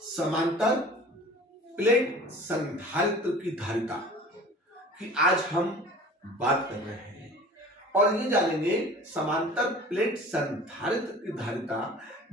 समांतर प्लेट संधारित्र की धारिता की आज हम बात कर रहे हैं और ये जानेंगे समांतर प्लेट संधारित्र की धारिता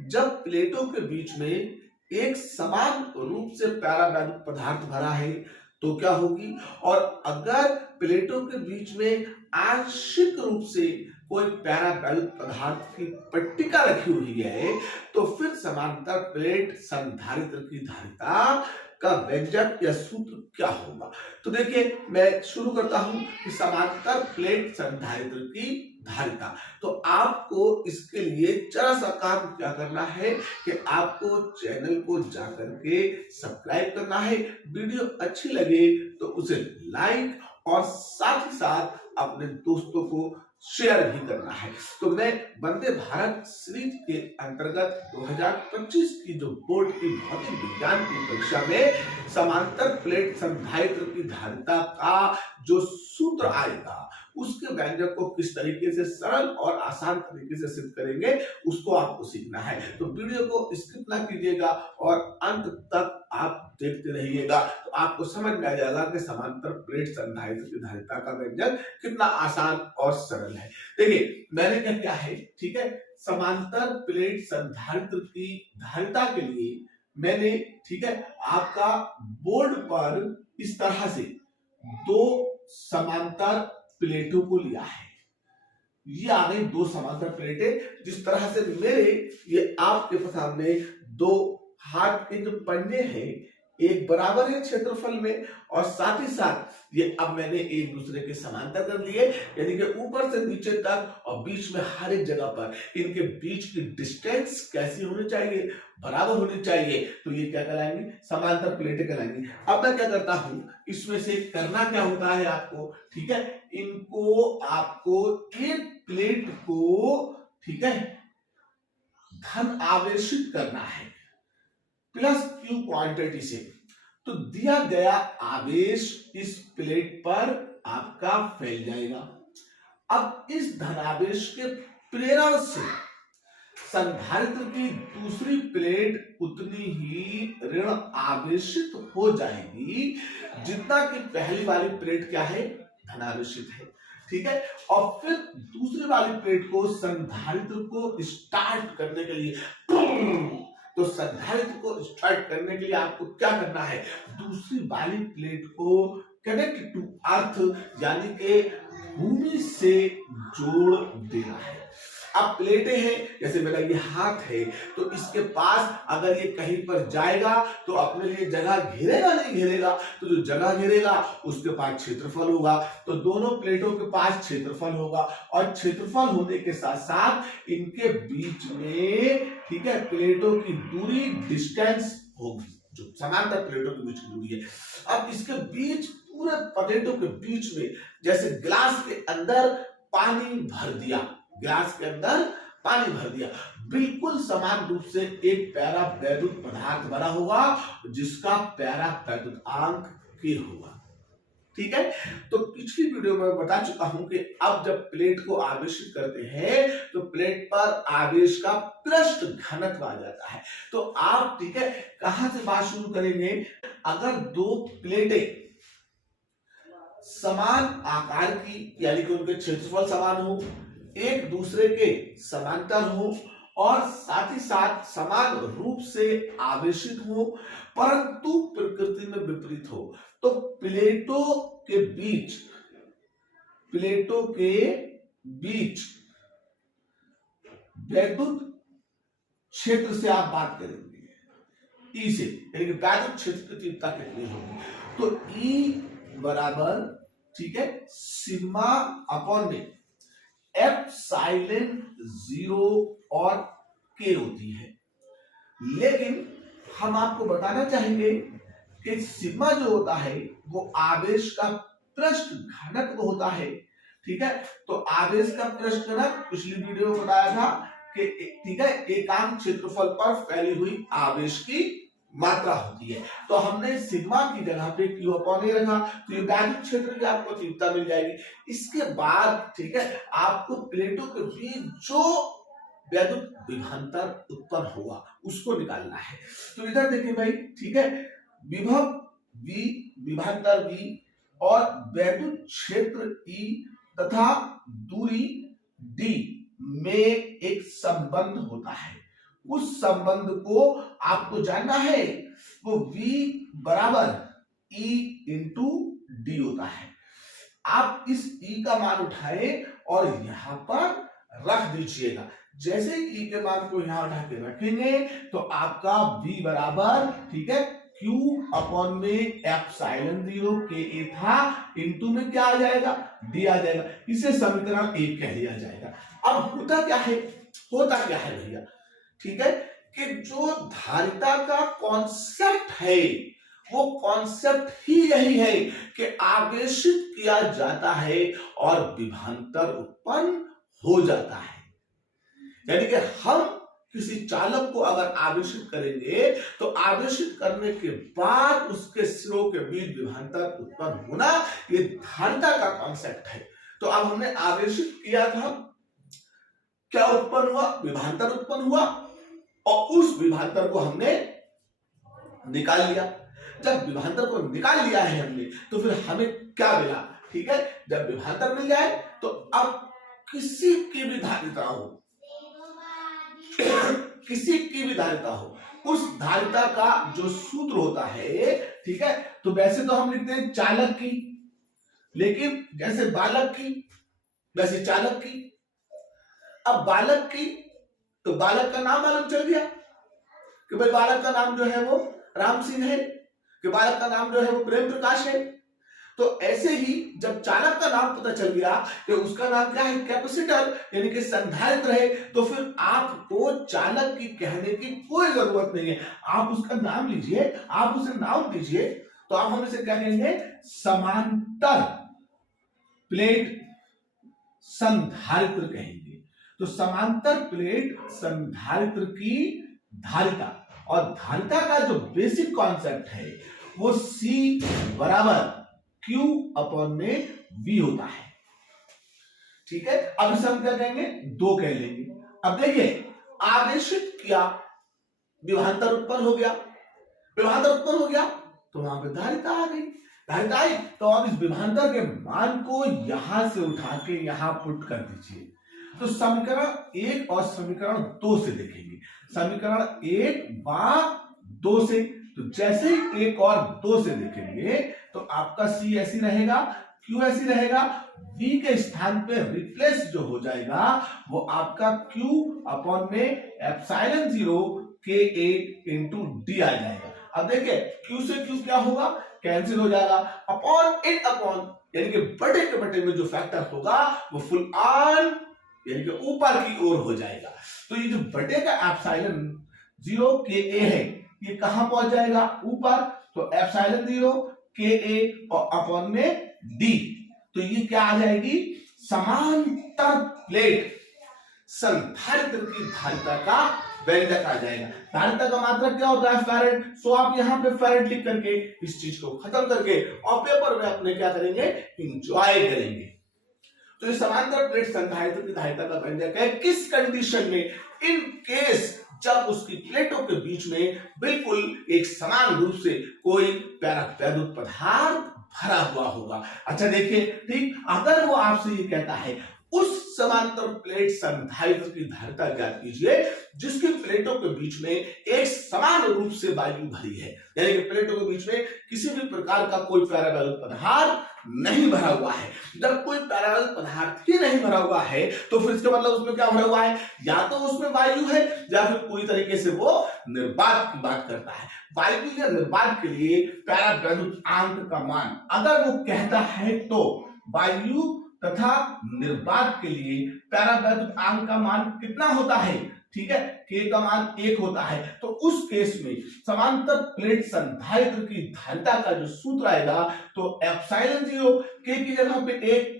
जब प्लेटों के बीच में एक समान रूप से पैराबैरिक पदार्थ भरा है तो क्या होगी, और अगर प्लेटों के बीच में आंशिक रूप से कोई पैराबैरिक पदार्थ की पट्टिका रखी हुई है तो फिर समांतर प्लेट संधारित्र की धारिता का व्यंजक या सूत्र क्या होगा। तो देखिए मैं शुरू करता हूं कि समांतर प्लेट संधारित्र की धारिता। तो आपको इसके लिए जरा सा काम क्या करना है कि आपको चैनल को जाकर के सब्सक्राइब करना है, वीडियो अच्छी लगे तो उसे लाइक और साथ ही साथ अपने दोस्तों को शेयर भी करना है। तो मैं वंदे भारत सीरीज के अंतर्गत 2025 की जो बोर्ड की भौतिक विज्ञान की परीक्षा में समांतर प्लेट संधारित्र की धारिता का जो सूत्र आएगा उसके व्यंजक को किस तरीके से सरल और आसान तरीके से सिद्ध करेंगे उसको आपको सीखना है। तो वीडियो को स्किप ना कीजिएगा और अंत तक आप देखते रहिएगा तो आपको समझ में आ जाएगा कि समांतर प्लेट संधारित्र की धारिता का व्यंजक कितना आसान और सरल है। देखिए मैंने क्या किया है, ठीक है, समांतर प्लेट संधारित्र की धारिता के लिए मैंने, ठीक है, आपका बोर्ड पर इस तरह से दो समांतर प्लेटों को लिया है। ये आ गई दो समांतर प्लेटें, जिस तरह से मेरे ये आपके सामने दो हाथ के जो पंजे हैं एक बराबर है क्षेत्रफल में और साथ ही साथ ये अब मैंने एक दूसरे के समांतर कर दिए, यानी कि ऊपर से नीचे तक और बीच में हर एक जगह पर इनके बीच की डिस्टेंस कैसी होनी चाहिए, बराबर होनी चाहिए। तो ये क्या कहलाएंगे, समांतर प्लेटें कहलाएंगी। अब मैं क्या करता हूं, इसमें से करना क्या होता है आपको, ठीक है, इनको आपको एक प्लेट को, ठीक है, धन आवेशित करना है प्लस क्यू क्वांटिटी से। तो दिया गया आवेश इस प्लेट पर आपका फैल जाएगा। अब इस धनावेश के प्रेरण से संधारित्र की दूसरी प्लेट उतनी ही ऋण आवेशित हो जाएगी जितना कि पहली वाली प्लेट क्या है, धनावेशित है, ठीक है। और फिर दूसरी वाली प्लेट को संधारित्र को स्टार्ट करने के लिए, तो संधारित्र को स्टार्ट करने के लिए आपको क्या करना है, दूसरी वाली प्लेट को कनेक्ट टू अर्थ यानी कि भूमि से जोड़ देना है। अब प्लेटें हैं, जैसे मेरा ये हाथ है तो इसके पास अगर ये कहीं पर जाएगा तो अपने लिए जगह घेरेगा नहीं घेरेगा, तो जो जगह घेरेगा उसके पास क्षेत्रफल होगा, तो दोनों प्लेटों के पास क्षेत्रफल होगा और क्षेत्रफल होने के साथ साथ इनके बीच में, ठीक है, प्लेटों की दूरी डिस्टेंस होगी जो समांतर प्लेटों के बीच की दूरी है। अब इसके बीच पूरे प्लेटों के बीच में जैसे गिलास के अंदर पानी भर दिया, गिलास के अंदर पानी भर दिया, बिल्कुल समान रूप से एक पैरावैद्युत पदार्थ बना होगा जिसका पैरावैद्युतांक K होगा, ठीक है। तो पिछली वीडियो में बता चुका हूं कि अब जब प्लेट को आवेशित करते हैं तो प्लेट पर आवेश का पृष्ठ घनत्व आ जाता है। तो आप, ठीक है, कहां से बात शुरू करेंगे, अगर दो प्लेटें समान आकार की यानी कि उनके क्षेत्रफल समान हो, एक दूसरे के समांतर हो और साथ ही साथ समान रूप से आवेशित हो परंतु प्रकृति में विपरीत हो, तो प्लेटों के बीच वैद्युत क्षेत्र से आप बात करेंगे ई से, यानी कि वैद्युत क्षेत्र की तीव्रता कितनी होगी, तो ई बराबर, ठीक है, सिग्मा अपॉन में एप्सिलॉन 0 और K होती है। लेकिन हम आपको बताना चाहेंगे कि सिग्मा जो होता है वो आवेश का पृष्ठ घनत्व होता है, ठीक है। तो आवेश का पृष्ठ घनत्व पिछली वीडियो में बताया था कि, ठीक है, एकांक क्षेत्रफल पर फैली हुई आवेश की मात्रा होती है। तो हमने सिग्मा की जगह पे क्यू अपॉन ए रखा, तो ये वैद्युत क्षेत्र की आपको तीव्रता मिल जाएगी। इसके बाद, ठीक है, आपको प्लेटों के बीच जो वैद्युत विभवांतर उत्पन्न होगा उसको निकालना है। तो इधर देखिए भाई, ठीक है, विभव V, विभवांतर V और वैद्युत क्षेत्र E तथा दूरी D में एक संबंध होता है। उस संबंध को आपको जानना है, वो V बराबर E इंटू डी होता है। आप इस E का मान उठाए और यहां पर रख दीजिएगा। जैसे E के मान को यहां उठा के रखेंगे तो आपका V बराबर, ठीक है, Q अपॉन में एप्सिलॉन 0 के ए था, इंटू में क्या आ जाएगा, D आ जाएगा। इसे समीकरण 1 कह लिया जाएगा। अब होता क्या है भैया, ठीक है, कि जो धारिता का कॉन्सेप्ट है वो कॉन्सेप्ट ही यही है कि आवेशित किया जाता है और विभवांतर उत्पन्न हो जाता है। यानी कि हम किसी चालक को अगर आवेशित करेंगे तो आवेशित करने के बाद उसके सिरों के बीच विभवांतर उत्पन्न होना, ये धारिता का कॉन्सेप्ट है। तो अब हमने आवेशित किया था, क्या उत्पन्न हुआ, विभवांतर उत्पन्न हुआ, और उस विभवांतर को हमने निकाल लिया। जब विभवांतर को निकाल लिया है हमने, तो फिर हमें क्या मिला, ठीक है, जब विभवांतर मिल जाए तो अब किसी की भी धारिता हो किसी की भी धारिता हो, उस धारिता का जो सूत्र होता है, ठीक है, तो वैसे तो हम लिखते हैं चालक की, लेकिन जैसे बालक की वैसे चालक की। अब बालक की, तो बालक का नाम मालूम चल गया कि भाई बालक का नाम जो है वो राम सिंह है, कि बालक का नाम जो है वो प्रेम प्रकाश है। तो ऐसे ही जब चालक का नाम पता चल गया कि उसका नाम क्या है, कैपेसिटर, यानी कि संधारित्र है, तो फिर आपको चालक की कहने की कोई जरूरत नहीं है। आप उसका नाम लीजिए, आप उसे नाम दीजिए, तो आप हम इसे क्या कहेंगे, समांतर प्लेट संधारित्र कहेंगे। तो समांतर प्लेट संधारित्र की धारिता, और धारिता का जो बेसिक कॉन्सेप्ट है वो C बराबर Q अपॉन में V होता है, ठीक है। अब इसे हम क्या कहेंगे, 2 कह लेंगे। अब देखिए, आवेशित किया, विभवांतर उत्पन्न हो गया, विभवांतर उत्पन्न हो गया तो वहां पे धारिता आ गई, धारिता आई, तो अब इस विभवांतर के मान को यहां से उठा के यहां पुट कर दीजिए। तो समीकरण 1 और समीकरण 2 से देखेंगे। समीकरण 1 व 2 से, तो जैसे ही 1 और 2 से देखेंगे तो आपका C ऐसी रहेगा, Q ऐसी रहेगा, V के स्थान पे रिप्लेस जो हो जाएगा वो आपका Q अपॉन में एप्सिलॉन 0 के ए इंटू डी आ जाएगा। अब देखिए, Q से Q क्या होगा, कैंसिल हो जाएगा, अपॉन इन अपॉन, यानी कि बटे के बटे में जो फैक्टर होगा वो फुल ऑन यानी कि ऊपर की ओर हो जाएगा। तो ये जो बटे का एप्सिलॉन 0 के ए है, ये कहां पहुंच जाएगा, ऊपर, तो एप्सिलॉन 0 के ए और अपॉन में डी, तो ये क्या आ जाएगी, समांतर प्लेट संधारित्र की धारिता का व्यंजक आ जाएगा। धारिता का मात्रक क्या होता है, फैरेड। सो आप यहाँ पे फैरेड लिख करके इस चीज को खत्म करके और पेपर में अपने क्या करेंगे, एंजॉय करेंगे। तो इस समांतर प्लेट संधारित्र की धारिता का व्यंजक है किस कंडीशन में, इन केस जब उसकी प्लेटों के बीच में बिल्कुल एक समान रूप से कोई वैद्युत पदार्थ भरा हुआ होगा। अच्छा देखिए, ठीक, अगर वो आपसे ये कहता है उस समांतर प्लेट संधारित्र की धारिता ज्ञात कीजिए जिसकी प्लेटों के बीच में एक समान रूप से वायु भरी है, यानी कि प्लेटों के बीच में किसी भी प्रकार का कोई पैरावैद्युत पदार्थ नहीं भरा हुआ है। जब कोई पैरावैद्युत पदार्थ ही नहीं भरा हुआ है तो फिर इसका मतलब उसमें क्या भरा हुआ है, या तो उसमें वायु है या फिर पूरी तरीके से वो निर्वात की बात करता है। वायु या निर्वात के लिए पैरावैद्युत आंक का मान अगर वो कहता है तो वायु तथा निर्वात के लिए पैरावैद्युत आंक का मान कितना होता है, ठीक है, K का मान 1 होता है। तो उस केस में समांतर प्लेट संधारित्र की धारिता का जो सूत्र आएगा तो एप्सिलॉन 0 K की जगह पे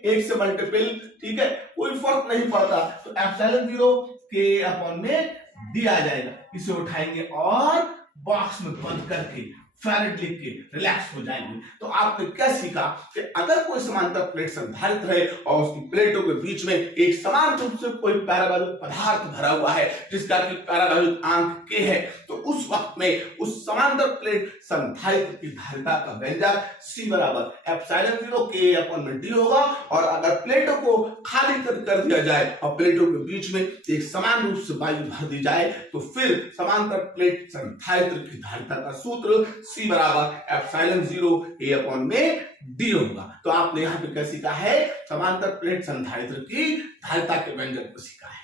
1 से मल्टीपल, ठीक है, कोई फर्क नहीं पड़ता, तो एप्सिलॉन 0 K अपॉन में D आ जाएगा। इसे उठाएंगे और बॉक्स में बंद करके फेरेड लिख के रिलैक्स हो जाएंगे। तो आपने क्या सीखा कि अगर कोई समांतर प्लेट संधारित रहे और उसकी प्लेटों के बीच में एक समान रूप से कोई पैराबोलिक पदार्थ भरा हुआ है जिसका कि पैराबोलिक आंक के है, तो उस वक्त में उस समांतर प्लेट संधारित्र की धारिता का व्यंजक C बराबर एप्सिलॉन 0 K अपॉन में D होगा। और अगर प्लेटों को खाली कर दिया जाए और प्लेटों के बीच में एक समान रूप से वायु भर दी जाए तो फिर समांतर प्लेट संधारित्र की धारिता का सूत्र C बराबर एप्सिलॉन 0 A अपॉन में D होगा। तो आपने यहाँ पे क्या सीखा है, समांतर प्लेट संधारित्र की धारिता के व्यंजक को सीखा है।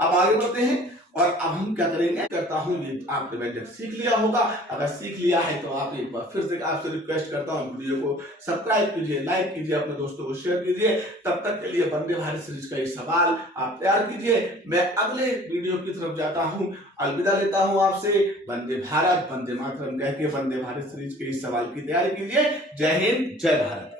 अब आगे बढ़ते हैं और अब हम क्या करेंगे, करता हूं ये आपने व्यंजक सीख लिया होगा। अगर सीख लिया है तो आप एक बार फिर से आपसे रिक्वेस्ट करता हूं वीडियो को सब्सक्राइब कीजिए, लाइक कीजिए, अपने दोस्तों को शेयर कीजिए। तब तक के लिए वंदे भारत सीरीज का एक सवाल आप तैयार कीजिए। मैं अगले वीडियो की तरफ जाता हूं, अलविदा लेता हूं आपसे। वंदे भारत, वंदे मातरम कह के वंदे भारत सीरीज के इस सवाल की तैयारी कीजिए। जय हिंद, जय भारत।